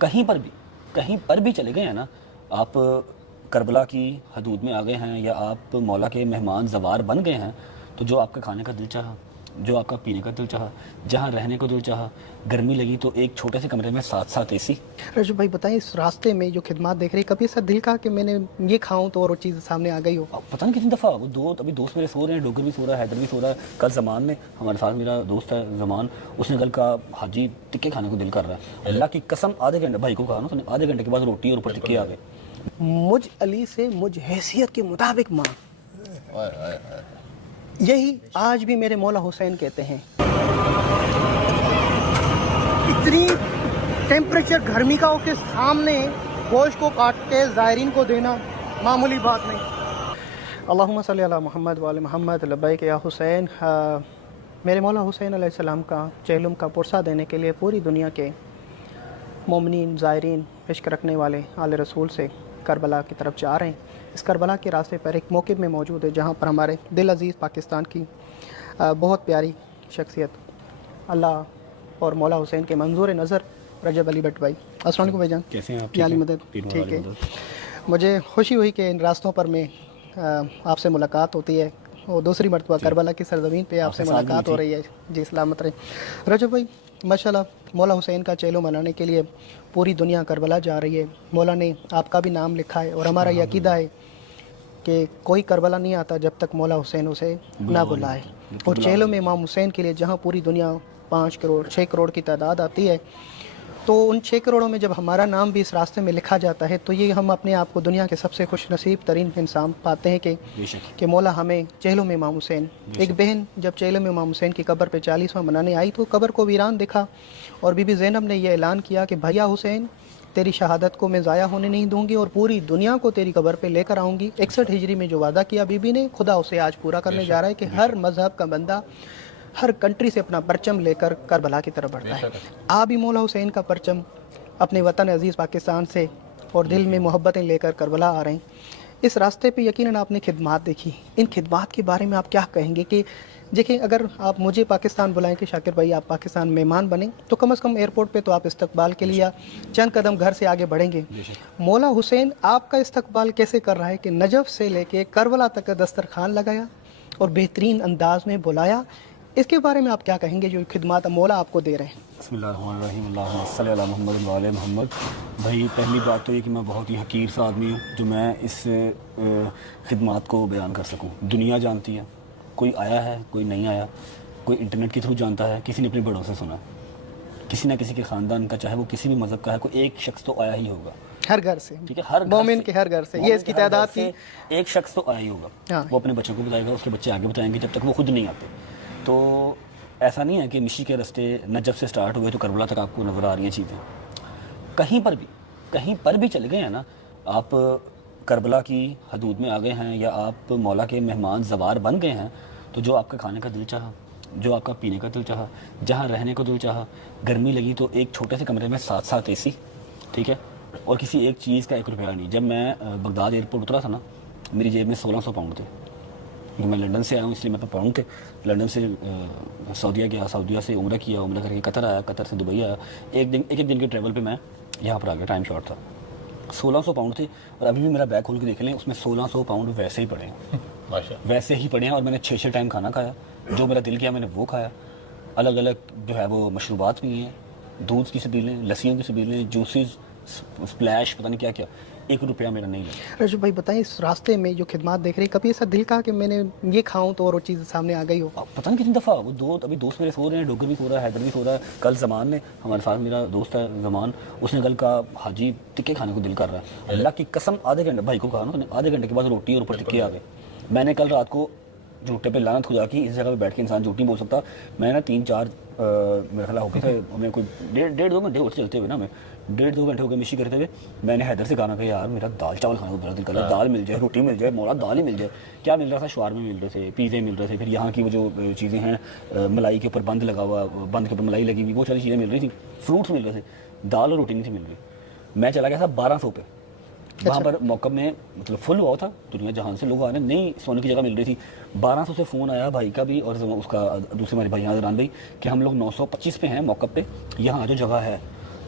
کہیں پر بھی چلے گئے ہیں نا آپ، کربلا کی حدود میں آ گئے ہیں یا آپ مولا کے مہمان زوار بن گئے ہیں، تو جو آپ کا کھانے کا دل چاہا، جو آپ کا پینے کا دل چاہا، جہاں رہنے کو دل چاہا، گرمی لگی تو ایک چھوٹے سے کمرے میں ساتھ اے سی۔ رجب بھائی بتائیں، اس راستے میں جو خدمات دیکھ رہے ہیں، کبھی ایسا دل کا کہ میں نے یہ کھاؤں تو اور وہ چیز سامنے آ گئی ہو؟ پتہ نہیں کتنی دفعہ وہ ابھی دوست میرے سو رہے ہیں، ڈوگر بھی سو رہا ہے، حیدر بھی سو رہا ہے، کل زمان نے ہمارے ساتھ میرا دوست ہے زمان، اس نے کل کہا حاجی ٹکے کھانے کو دل کر رہا ہے، اللہ کی قسم آدھے گھنٹے بھائی کو کہا نا، آدھے گھنٹے کے بعد روٹی اور اوپر ٹکے آ گئے۔ مجھ علی سے مجھ حیثیت کے مطابق مانگ، یہی آج بھی میرے مولا حسین کہتے ہیں۔ اتنی ٹیمپریچر گرمی کا ہو کے سامنے گوشت کو کاٹ کے زائرین کو دینا معمولی بات نہیں۔ اللہم صلی علی محمد وعلی محمد، لبیک یا حسین۔ میرے مولا حسین علیہ السلام کا چہلم کا پرسہ دینے کے لیے پوری دنیا کے مومنین، زائرین، عشق رکھنے والے آل رسول سے کربلا کی طرف جا رہے ہیں۔ اس کربلا کے راستے پر ایک موقف میں موجود ہے جہاں پر ہمارے دل عزیز پاکستان کی بہت پیاری شخصیت اللہ اور مولا حسین کے منظور نظر رجب علی بٹ بھائی، السلام علیکم بھائی جان، کیسے ہیں آپ؟ کی عالی مدد؟ ٹھیک ہے، مجھے خوشی ہوئی کہ ان راستوں پر میں آپ سے ملاقات ہوتی ہے، اور دوسری مرتبہ کربلا کی سرزمین پہ آپ سے ملاقات ہو رہی ہے۔ جی سلامت رہے رجب بھائی۔ ماشاءاللہ مولا حسین کا چہلم منانے کے لیے پوری دنیا کربلا جا رہی ہے، مولا نے آپ کا بھی نام لکھا ہے، اور ہمارا یہ عقیدہ ہے کہ کوئی کربلا نہیں آتا جب تک مولا حسین اسے نہ بلائے، اور چہلم امام حسین کے لیے جہاں پوری دنیا 5 کروڑ 6 کروڑ کی تعداد آتی ہے، تو ان 6 کروڑوں میں جب ہمارا نام بھی اس راستے میں لکھا جاتا ہے تو یہ ہم اپنے آپ کو دنیا کے سب سے خوش نصیب ترین انسان پاتے ہیں کہ مولا ہمیں چہلم امام حسین۔ ایک بہن جب چہلم امام حسین کی قبر پہ 40واں منانے آئی تو قبر کو ویران دکھا، اور بی بی زینب نے یہ اعلان کیا کہ بھیا حسین، تیری شہادت کو میں ضائع ہونے نہیں دوں گی، اور پوری دنیا کو تیری قبر پہ لے کر آؤں گی۔ 61 ہجری میں جو وعدہ کیا بی بی نے، خدا اسے آج پورا کرنے جا رہا ہے کہ ہر مذہب کا بندہ ہر کنٹری سے اپنا پرچم لے کر کربلا کی طرف بڑھتا ہے۔ آپ بھی مولا حسین کا پرچم اپنے وطن عزیز پاکستان سے اور دل میں محبتیں لے کر کربلا آ رہے ہیں۔ اس راستے پہ یقیناً آپ نے خدمات دیکھی، ان خدمات کے بارے میں آپ کیا کہیں گے؟ کہ دیکھیں، اگر آپ مجھے پاکستان بلائیں کہ شاکر بھائی آپ پاکستان مہمان بنیں، تو کم از کم ایئرپورٹ پہ تو آپ استقبال کے لیے چند قدم گھر سے آگے بڑھیں گے۔ مولا حسین آپ کا استقبال کیسے کر رہا ہے کہ نجف سے لے کے کربلا تک دسترخوان لگایا اور بہترین انداز میں بلایا؟ اس کے بارے میں آپ کیا کہیں گے جو خدمات مولا آپ کو دے رہے ہیں؟ بسم اللہ الرحمن الرحیم، اللہم صلی علی محمد وعلی محمد۔ بھائی پہلی بات تو یہ کہ میں بہت ہی حقیر سا آدمی ہوں جو میں اس خدمات کو بیان کر سکوں۔ دنیا جانتی ہے، کوئی آیا ہے کوئی نہیں آیا، کوئی انٹرنیٹ کے تھرو جانتا ہے، کسی نے اپنے بڑوں سے سنا، کسی نہ کسی کے خاندان کا، چاہے وہ کسی بھی مذہب کا ہے، کوئی ایک شخص تو آیا ہی ہوگا، ہر گھر سے، ٹھیک ہے، ہر مومن کے ہر گھر سے، یہ اس کی تعداد کی ایک شخص تو آیا ہی ہوگا۔ وہ اپنے بچوں کو بتائے گا، اس کے بچے آگے بتائیں گے جب تک وہ خود نہیں آتے۔ تو ایسا نہیں ہے کہ مشی کے راستے نجف سے سٹارٹ ہوئے تو کربلا تک آپ کو نظر آ رہی ہیں چیزیں۔ کہیں پر بھی چلے گئے ہیں نا آپ، کربلا کی حدود میں آ گئے ہیں یا آپ مولا کے مہمان زوار بن گئے ہیں، تو جو آپ کا کھانے کا دل چاہا، جو آپ کا پینے کا دل چاہا، جہاں رہنے کو دل چاہا، گرمی لگی تو ایک چھوٹے سے کمرے میں 7 اے سی، ٹھیک ہے، اور کسی ایک چیز کا 1 روپیہ نہیں۔ جب میں بغداد ایئرپورٹ اترا تھا نا، میری جیب میں 1600 پاؤنڈ تھے۔ میں لنڈن سے آیا ہوں اس لیے میں پاؤنڈ تھے، لنڈن سے سعودیہ گیا، سعودیہ سے عمرہ کیا، عمرہ کر کے قطر آیا، قطر سے دبئی آیا، ایک دن کے ٹریول پہ میں یہاں پر آ گیا، ٹائم شارٹ تھا۔ 1600 پاؤنڈ تھے، اور ابھی بھی میرا بیگ کھول کے دیکھ لیں، اس میں 1600 پاؤنڈ ویسے ہی پڑے ہیں، ویسے ہی پڑے ہیں، اور میں نے 6 ٹائم کھانا کھایا، جو میرا دل کیا میں نے وہ کھایا۔ الگ الگ جو ہے وہ مشروبات بھی ہیں، دودھ کی سبیلیں، لسیوں کی سبیلیں، جوسز، سپلیش، پتہ نہیں کیا کیا، 1 روپیہ میرا نہیں لگا۔ رجب بھائی بتائیں، اس راستے میں جو خدمات دیکھ رہے ہیں، کبھی ایسا دل کا کہ میں نے یہ کھاؤں تو اور وہ چیز سامنے آ گئی ہو؟ پتہ نہیں کتنی دفعہ وہ ابھی دوست میرے سو رہے ہیں، ڈوگر بھی سو رہا ہے، حیدر بھی سو رہا ہے، کل زمان نے ہمارے ساتھ میرا دوست ہے زمان، اس نے کل کہا حاجی ٹکے کھانے کو دل کر رہا ہے، اللہ کی قسم آدھے گھنٹے بھائی کو کہا نا، آدھے گھنٹے کے بعد روٹی اور اوپر ٹکے آ گئے۔ میں نے کل رات کو جھوٹے پہ لعنت خدا کی، اس جگہ پہ بیٹھ کے انسان جھوٹ نہیں بول سکتا، میں نا 3-4 میرا خیال ہو گئے تھے، ہمیں کوئی 1.5-2 گھنٹے ہوتے چلتے ہوئے نا، ہمیں 1.5-2 گھنٹے ہو گئے مشی کرتے ہوئے۔ میں نے حیدر سے کہا کہ یار میرا دال چاول کھانے کو بڑا دل کر رہا ہے، دال مل جائے، روٹی مل جائے، مولا دال ہی مل جائے۔ کیا مل رہا تھا؟ شوارمے مل رہے تھے، پیزے مل رہے تھے، پھر یہاں کی وہ جو چیزیں ہیں ملائی کے اوپر بند لگا ہوا، بند کے اوپر ملائی لگی ہوئی، وہ ساری چیزیں مل رہی تھیں، فروٹس مل رہے تھے، دال اور روٹی نہیں تھی مل رہی۔ میں چلا گیا تھا 1200 پہ، وہاں پر موقع میں مطلب فل ہوا تھا، دنیا جہان سے لوگ آ رہے ہیں، نئی سونے کی جگہ مل رہی تھی۔ 1200 سے فون آیا بھائی کا بھی اور اس کا دوسرے ہمارے بھائی حضران بھائی کہ ہم لوگ 925 پہ ہیں موقع پہ، یہاں آ جو جگہ ہے۔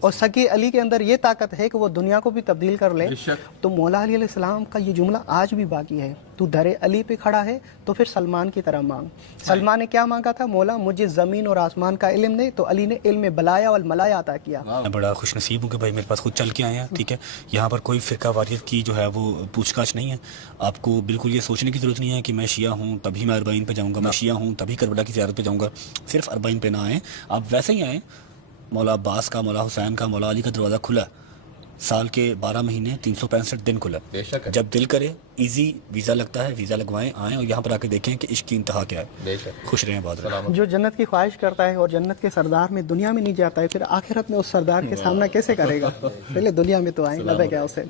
اور سگے علی کے اندر یہ طاقت ہے کہ وہ دنیا کو بھی تبدیل کر لے. تو مولا علی علیہ السلام کا یہ جملہ آج بھی باقی ہے, تو در علی پہ کھڑا ہے تو پھر سلمان کی طرح مانگ. سلمان نے کیا مانگا تھا؟ مولا مجھے زمین اور آسمان کا علم دے, تو علی نے علم بلایا والملایا عطا کیا. میں بڑا خوش نصیب ہوں کہ بھائی میرے پاس خود چل کے آئے ہیں, ٹھیک ہے. یہاں پر کوئی فرقہ واریت کی جو ہے وہ پوچھ گچھ نہیں ہے. آپ کو بالکل یہ سوچنے کی ضرورت نہیں ہے کہ میں شیعہ ہوں تبھی میں اربعین پہ جاؤں گا, میں شیعہ ہوں تبھی کربلا کی زیارت پہ جاؤں گا. صرف اربعین پہ نہ آئیں, آپ ویسے ہی آئیں. مولا عباس کا, مولا حسین کا, مولا علی کا دروازہ کھلا ہے. سال کے 12 مہینے 365 دن کھلا. جب دل کرے ایزی ویزا لگتا ہے, ویزا لگوائیں, آئیں اور یہاں پر آ کے دیکھیں کہ عشق کی انتہا کیا ہے. خوش رہیں, بہت رہیں. جو جنت کی خواہش کرتا ہے اور جنت کے سردار میں دنیا میں نہیں جاتا ہے, پھر آخرت میں اس سردار کے سامنا کیسے کرے گا؟ پہلے دنیا میں تو آئیں. لبے کیا اسے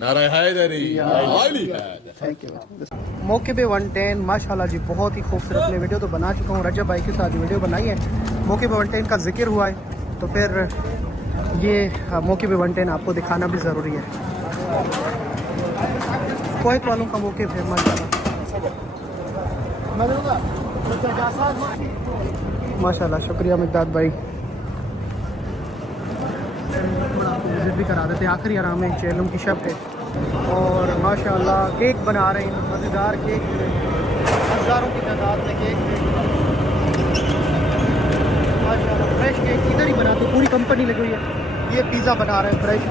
تھینک یو. موقع پہ 110 ماشاءاللہ جی, بہت ہی خوبصورت. میں ویڈیو تو بنا چکا ہوں, رجب بھائی کے ساتھ ویڈیو بنائی ہے. موقع پہ 110 کا ذکر ہوا ہے تو پھر یہ موقع پہ 110 آپ کو دکھانا بھی ضروری ہے. کویت والوں کا موقف ہے ماشاءاللہ. شکریہ مقداد بھائی. وزٹ بھی کرا دیتے. آخری آرام ہے چیلم کی شب ہے اور ماشاءاللہ کیک بنا رہے ہیں, مزیدار کیک, ہزاروں کی تعداد میں کیک ماشاءاللہ. فریش کیک ادھر ہی بناتے, پوری کمپنی لگی ہوئی ہے. یہ پیزا بنا رہے ہیں فریش.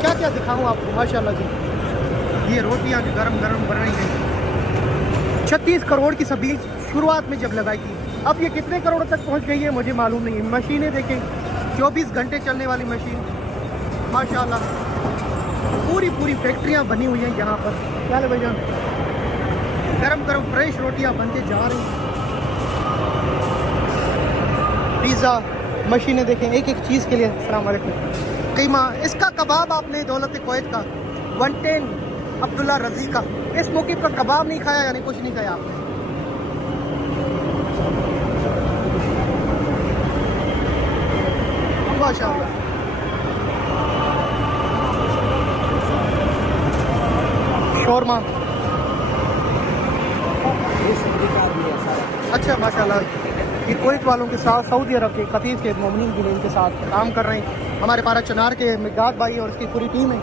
کیا کیا دکھاؤں آپ کو ماشاءاللہ جی. یہ روٹیاں جو گرم گرم بن رہی ہیں. 36 کروڑ کی سبزی شروعات میں جب لگائی تھی, اب یہ کتنے کروڑ تک پہنچ گئی ہے مجھے معلوم نہیں ہے. مشینیں دیکھیں, 24 گھنٹے چلنے والی مشین ماشاءاللہ. پوری فیکٹریاں بنی ہوئی ہیں یہاں پر. کیا لے بھائی جان, گرم گرم فریش روٹیاں بن کے جا رہی ہیں. پیزا مشینیں دیکھیں ایک ایک چیز کے لیے. السلام علیکم. قیمہ اس کا کباب آپ نے دولت کویت کا 110 عبداللہ رضی کا اس موقع پر کباب نہیں کھایا, یعنی کچھ نہیں کھایا آپ نے. ماشاءاللہ. شورما اچھا ماشاءاللہ. یہ کویت والوں کے ساتھ سعودی عرب کے خطیب کے مومنین کے ان کے ساتھ کام کر رہے ہیں. ہمارے پارا چنار کے مقداد بھائی اور اس کی پوری ٹیم ہے.